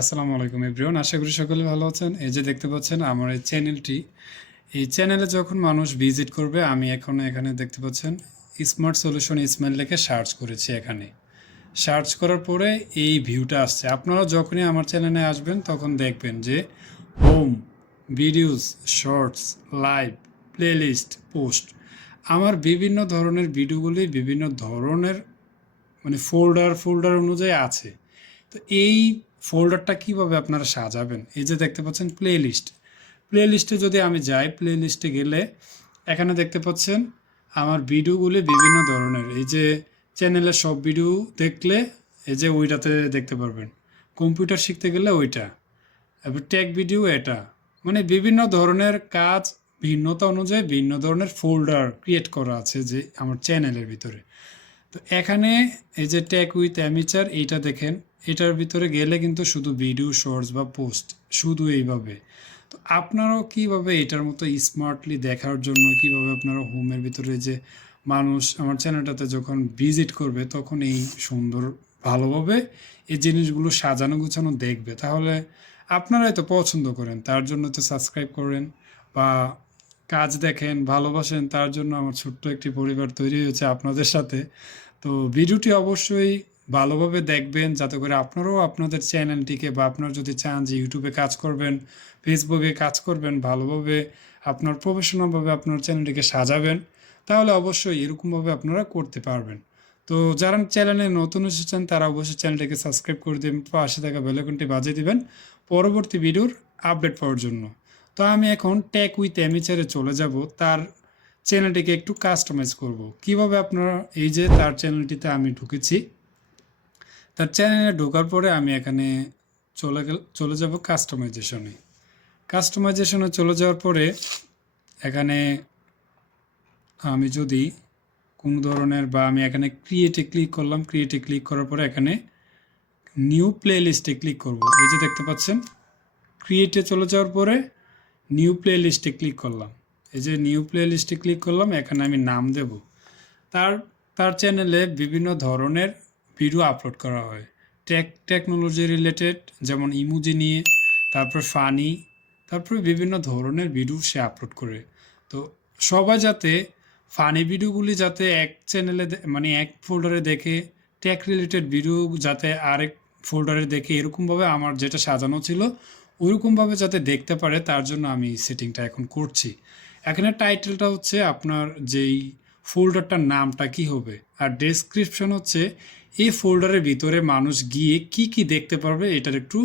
আসসালামু আলাইকুম এভরিওয়ান, আশা করি সকলে ভালো আছেন। এই যে দেখতে পাচ্ছেন আমার এই চ্যানেলটি, এই চ্যানেলে যখন মানুষ ভিজিট করবে আমি এখন এখানে দেখতে পাচ্ছেন স্মার্ট সলিউশন ইসমাইল লিখে সার্চ করেছি। এখানে সার্চ করার পরে এই ভিউটা আসছে। আপনারা যখনই আমার চ্যানেলে আসবেন তখন দেখবেন যে home, videos, shorts, live, playlist, post, আমার বিভিন্ন ধরনের ভিডিওগুলি বিভিন্ন ধরনের মানে ফোল্ডার অনুযায়ী আছে। তো এই ফোল্ডারটা কিভাবে আপনারা সাজাবেন, এই যে দেখতে পাচ্ছেন প্লে লিস্টে যদি আমি যাই, প্লে লিস্টে গেলে এখানে দেখতে পাচ্ছেন আমার ভিডিওগুলি বিভিন্ন ধরনের। এই যে চ্যানেলের সব ভিডিও দেখলে এই যে ওইটাতে দেখতে পারবেন। কম্পিউটার শিখতে গেলে ওইটা, এবার টেক ভিডিও এটা, মানে বিভিন্ন ধরনের কাজ ভিন্নতা অনুযায়ী ভিন্ন ধরনের ফোল্ডার ক্রিয়েট করা আছে যে আমার চ্যানেলের ভিতরে। তো এখানে এই যে টেক উইথ অ্যামেচার এইটা দেখেন, এটার ভিতরে গেলে কিন্তু শুধু ভিডিও, শর্টস বা পোস্ট, শুধু এইভাবে। তো আপনারাও কিভাবে এটার মতো স্মার্টলি দেখার জন্য কিভাবে আপনারা হোমের ভিতরে যে মানুষ আমার চ্যানেলটাতে যখন ভিজিট করবে তখন এই সুন্দর ভালোভাবে এই জিনিসগুলো সাজানো গুছানো দেখবে, তাহলে আপনারাই তো পছন্দ করেন, তার জন্য তো সাবস্ক্রাইব করেন বা কাজ দেখেন, ভালোবাসেন, তার জন্য আমার ছোট্ট একটি পরিবার তৈরি হয়েছে আপনাদের সাথে। তো ভিডিওটি অবশ্যই ভালোভাবে দেখবেন যাতে করে আপনারাও আপনাদের চ্যানেলটিকে, বা আপনারা যদি চান যে ইউটিউবে কাজ করবেন, ফেসবুকে কাজ করবেন, ভালোভাবে আপনার প্রফেশনালভাবে আপনার চ্যানেলটিকে সাজাবেন, তাহলে অবশ্যই এরকমভাবে আপনারা করতে পারবেন। তো যারা চ্যানেলে নতুন এসেছেন তারা অবশ্যই চ্যানেলটিকে সাবস্ক্রাইব করে দেবেন, পাশে থাকা বেল আইকনটি বাজিয়ে দিবেন পরবর্তী ভিডিওর আপডেট পাওয়ার জন্য। তো আমি এখন টেক উইথ অ্যামেচারে চলে যাব, তার চ্যানেলটিকে একটু কাস্টমাইজ করব। কিভাবে আপনারা, এই যে তার চ্যানেলটিতে আমি ঢুকেছি, তার চ্যানেলে ঢোকার পরে আমি এখানে চলে যাব কাস্টমাইজেশনে। কাস্টমাইজেশনে চলে যাওয়ার পরে এখানে আমি যদি কোনো ধরনের, বা আমি এখানে ক্রিয়েটে ক্লিক করলাম, ক্রিয়েটে ক্লিক করার পরে এখানে নিউ প্লে লিস্টে ক্লিক করব। এই যে দেখতে পাচ্ছেন ক্রিয়েটে চলে যাওয়ার পরে নিউ প্লে লিস্টে ক্লিক করলাম। এই যে নিউ প্লে লিস্টে ক্লিক করলাম, এখানে আমি নাম দেব। তার তার চ্যানেলে বিভিন্ন ধরনের ভিডিও আপলোড করা হয়, টেকনোলজি রিলেটেড, যেমন ইমোজি নিয়ে, তারপর ফানি, তারপরে বিভিন্ন ধরনের ভিডিও সে আপলোড করে। তো সবাই যাতে ফানি ভিডিওগুলি যাতে এক চ্যানেলে মানে এক ফোল্ডারে দেখে, টেক রিলেটেড ভিডিও যাতে আরেক ফোল্ডারে দেখে, এরকমভাবে আমার যেটা সাজানো ছিল ওইরকমভাবে যাতে দেখতে পারে, তার জন্য আমি সেটিংটা এখন করছি। এখানে টাইটেলটা হচ্ছে আপনার যেই ফোল্ডারটার নামটা কি হবে, আর ডেসক্রিপশন হচ্ছে এই ফোল্ডারের ভিতরে মানুষ গিয়ে কি কি দেখতে পারবে এটার একটু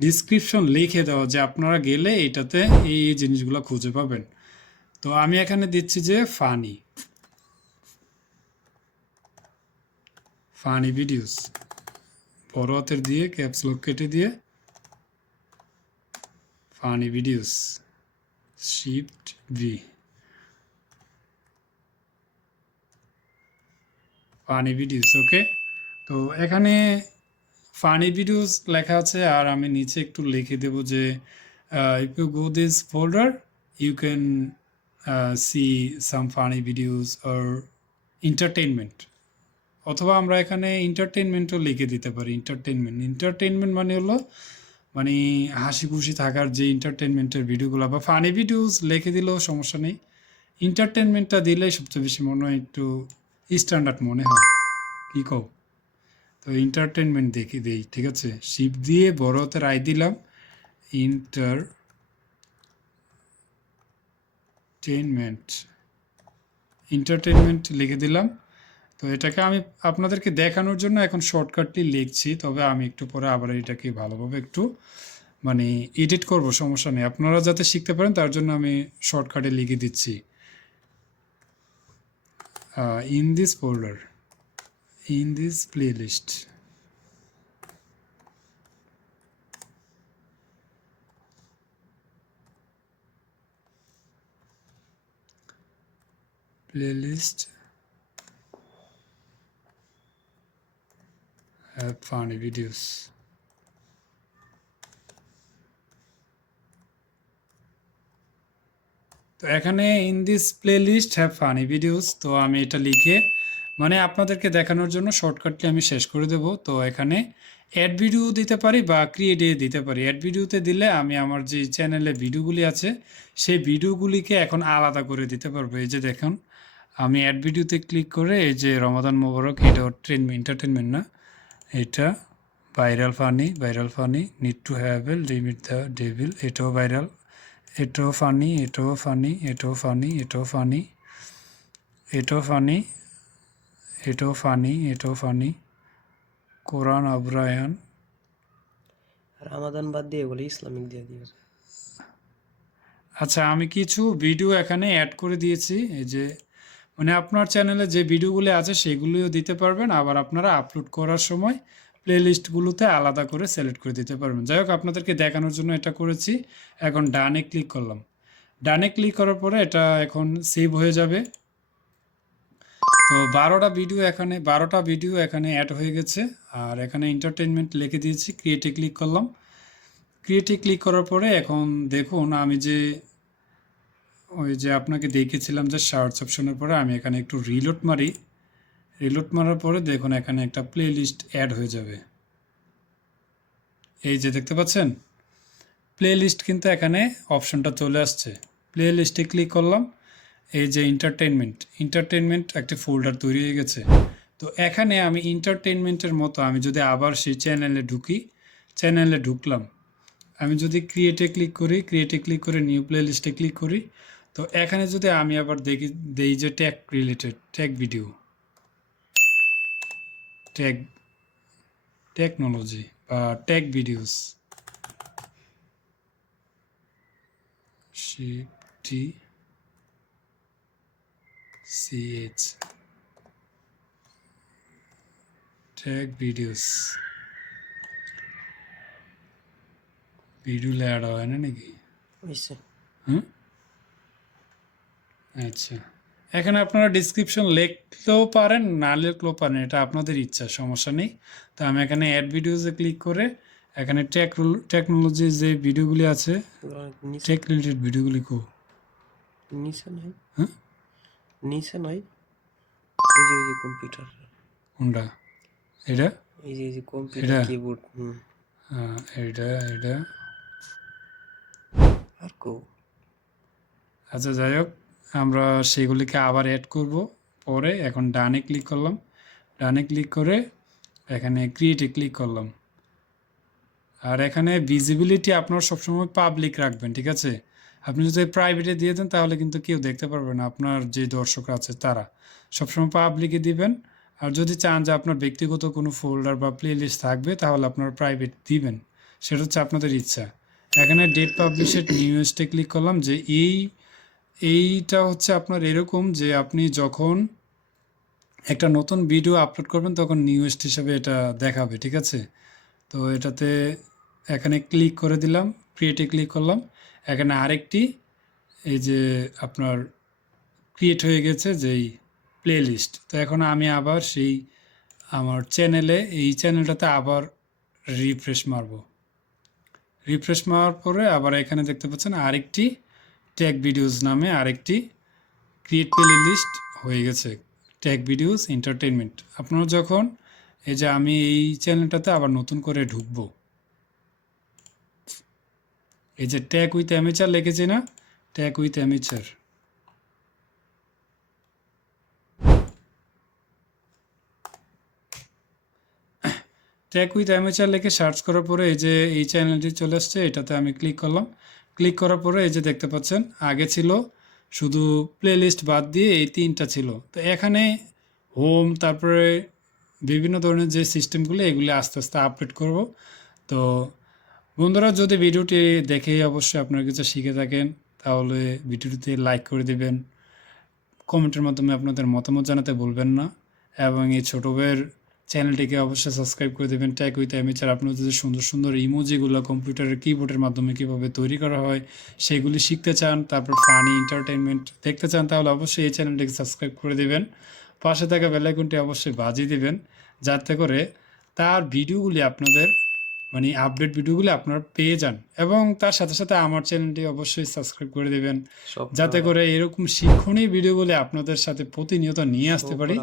ডিসক্রিপশন লিখে দেওয়া, যে আপনারা গেলে এটাতে এই জিনিসগুলো খুঁজে পাবেন। তো আমি এখানে দিচ্ছি যে ফানি ফানি ভিডিওস, বড় হাতের দিয়ে ক্যাপস লক কেটে দিয়ে funny videos, shift V, funny videos. Okay, তো এখানে ফানি ভিডিওস লেখা আছে, আর আমি নিচে একটু লিখে দেব যে if you go this folder you can see some funny videos or entertainment, অথবা আমরা এখানে এন্টারটেনমেন্টও লিখে দিতে পারি। এন্টারটেনমেন্ট মানে হলো মানে হাসি খুশি থাকার যে এন্টারটেনমেন্টের ভিডিওগুলো, বা ফানি ভিডিওস লিখে দিলেও সমস্যা নেই। এন্টারটেনমেন্টটা দিলেই সবচেয়ে বেশি মনে হয় একটু স্ট্যান্ডার্ড মনে হয়, কী কও? তো এন্টারটেনমেন্ট দেখি দেই, ঠিক আছে, শিপ দিয়ে বড় হাতের আই দিলাম, এন্টারটেনমেন্ট, এন্টারটেনমেন্ট লিখে দিলাম। তো এটাকে আমি আপনাদেরকে দেখানোর জন্য এখন শর্টকাটলি লিখছি, তবে আমি একটু পরে আবার এটাকে ভালোভাবে একটু মানে এডিট করব, সমস্যা নেই, আপনারা যাতে শিখতে পারেন তার জন্য আমি শর্টকাটে লিখে দিচ্ছি। In this folder, in this playlist, playlist have funny videos. তো এখানে in this playlist have funny videos, তো আমি এটা লিখে মানে আপনাদেরকে দেখানোর জন্য শর্টকাটলি আমি শেষ করে দেব। তো এখানে অ্যাড ভিডিও দিতে পারি বা ক্রিয়েটে দিতে পারি। অ্যাড ভিডিওতে দিলে আমি আমার যে চ্যানেলে ভিডিওগুলি আছে সেই ভিডিওগুলিকে এখন আলাদা করে দিতে পারবো। এই যে দেখুন, আমি অ্যাড ভিডিওতে ক্লিক করে এই যে রমাদান মোবারক, এটা এন্টারটেনমেন্ট না, এটা viral funny need to have a limit the devil, এটাও ভাইরাল, এটাও ফানি, এটাও ফানি, এটাও ফানি, এটাও ফানি, এটাও ফানি, এটাও ফানি, এটাও ফানি, কোরআন আব্রায়ান। রামাদান বাদ দিয়ে বলে ইসলামিক দিয়ে দিও। আচ্ছা, আমি কিছু ভিডিও এখানে অ্যাড করে দিয়েছি। এই যে মানে আপনার চ্যানেলে যে ভিডিওগুলি আছে সেগুলিও দিতে পারবেন, আবার আপনারা আপলোড করার সময় প্লেলিস্টগুলোতে আলাদা করে সিলেক্ট করে দিতে পারবেন। যাই হোক, আপনাদেরকে দেখানোর জন্য এটা করেছি। এখন ডানে ক্লিক করলাম। ডানে ক্লিক করার পরে এটা এখন সেভ হয়ে যাবে। তো 12টা ভিডিও এখানে অ্যাড হয়ে গেছে। আর এখানে এন্টারটেনমেন্ট লিখে দিয়েছি, ক্রিয়েটে ক্লিক করলাম। ক্রিয়েটে ক্লিক করার পরে এখন দেখুন, আমি যে ওই যে আপনাকে দেখেছিলাম যে সার্চ অপশনের পরে আমি এখানে একটু রিলোড মারি। রিলোড মারার পরে দেখুন এখানে একটা প্লে লিস্ট অ্যাড হয়ে যাবে। এই যে দেখতে পাচ্ছেন প্লে লিস্ট, কিন্তু এখানে অপশনটা চলে আসছে। প্লে লিস্টে ক্লিক করলাম, এই যে এন্টারটেনমেন্ট একটা ফোল্ডার তৈরি হয়ে গেছে। তো এখানে আমি এন্টারটেনমেন্টের মতো আমি যদি আবার সেই চ্যানেলে ঢুকলাম, আমি যদি ক্রিয়েটে ক্লিক করে নিউ প্লে লিস্টে ক্লিক করি, তো এখানে যদি আমি আবার দেই যে ট্যাগ রিলেটেড ভিডিও, টেকনোলজি বা tag videos, CTCH tag videos, video add হয় না নাকি? হুম, আচ্ছা। এখানে আপনারা ডিসক্রিপশন লিখতেও পারেন, না লিখলেও পারেন, এটা আপনাদের ইচ্ছা, সমস্যা নেই। তো আমি এখানে অ্যাড ভিডিওসে ক্লিক করে এখানে টেকনোলজি যে ভিডিওগুলি আছে, টেক রিলেটেড ভিডিওগুলি নিচে নাই, হ্যাঁ নিচে নাই, এই যে কম্পিউটার, কোনটা? এটা এই যে কম্পিউটার কিবোর্ড, এটা আর কো। আচ্ছা, যাই হোক, আমরা সেগুলিকে আবার অ্যাড করব পরে। এখন ডানে ক্লিক করলাম, ডানে ক্লিক করে এখানে ক্রিয়েটে ক্লিক করলাম। আর এখানে ভিজিবিলিটি আপনার সবসময় পাবলিক রাখবেন, ঠিক আছে? আপনি যদি প্রাইভেটে দিয়ে দেন তাহলে কিন্তু কেউ দেখতে পারবে না, আপনার যে দর্শকরা আছে তারা। সবসময় পাবলিকে দিবেন। আর যদি চান যে আপনার ব্যক্তিগত কোনো ফোল্ডার বা প্লে লিস্ট থাকবে তাহলে আপনার প্রাইভেট দিবেন, সেটা হচ্ছে আপনাদের ইচ্ছা। এখানে ডেট পাবলিশেড নিউজটে ক্লিক করলাম, যে এইটা হচ্ছে আপনার এরকম যে আপনি যখন একটা নতুন ভিডিও আপলোড করবেন তখন নিউজড হিসাবে এটা দেখাবে, ঠিক আছে? তো এটাতে এখানে ক্লিক করে দিলাম, ক্রিয়েটে ক্লিক করলাম। এখানে আরেকটি এই যে আপনার ক্রিয়েট হয়ে গেছে যেই প্লে লিস্ট। তো এখন আমি আবার সেই আমার এই চ্যানেলটাতে আবার রিফ্রেশ মারার পরে আবার এখানে দেখতে পাচ্ছেন আরেকটি ট্যাগ ভিডিওস নামে আরেকটি ক্রিয়েট প্লে লিস্ট হয়ে গেছে, ট্যাগ ভিডিওস এন্টারটেনমেন্ট। আপনারা যখন এই যে আমি এই চ্যানেলটাতে আবার নতুন করে ঢুকবো, এই যে ট্যাগ উইথ অ্যামেচার লিখেছি না, ট্যাগ উইথ অ্যামেচার, লিখে সার্চ করার পরে এই যে এই চ্যানেলটি চলে আসছে, এটাতে আমি ক্লিক করলাম। ক্লিক করার পরে এই যে দেখতে পাচ্ছেন আগে ছিল শুধু প্লে লিস্ট বাদ দিয়ে এই 3টা ছিল। তো এখানে হোম, তারপরে বিভিন্ন ধরনের যে সিস্টেমগুলো, এগুলি আস্তে আস্তে আপডেট করব। তো বন্ধুরা, যদি ভিডিওটি দেখে অবশ্যই আপনারা কিছু শিখে থাকেন তাহলে ভিডিওটিতে লাইক করে দিবেন, কমেন্টের মাধ্যমে আপনাদের মতামত জানাতে ভুলবেন না, এবং এই ছোট ভাইয়ের চ্যানেলটিকে অবশ্যই সাবস্ক্রাইব করে দেবেন। ট্যাগ উইথ অ্যামেচার, আপনারা যদি সুন্দর সুন্দর ইমোজিগুলো কম্পিউটারের কিবোর্ডের মাধ্যমে কীভাবে তৈরি করা হয় সেগুলি শিখতে চান, তারপর ফানি এন্টারটেনমেন্ট দেখতে চান, তাহলে অবশ্যই এই চ্যানেলটিকে সাবস্ক্রাইব করে দেবেন। পাশে থাকা বেল আইকনটি অবশ্যই বাজিয়ে দেবেন, যাতে করে তার ভিডিওগুলি আপনাদের মানে আপডেট ভিডিওগুলি আপনারা পেয়ে যান। এবং তার সাথে সাথে আমার চ্যানেলটি অবশ্যই সাবস্ক্রাইব করে দেবেন, যাতে করে এরকম শিক্ষণীয় ভিডিওগুলি আপনাদের সাথে প্রতিনিয়ত নিয়ে আসতে পারি।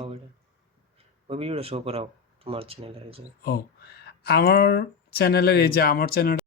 ওই ভিডিওটা শো করাও তোমার চ্যানেলে এই যে ও আমার চ্যানেলের এই যে আমার চ্যানেল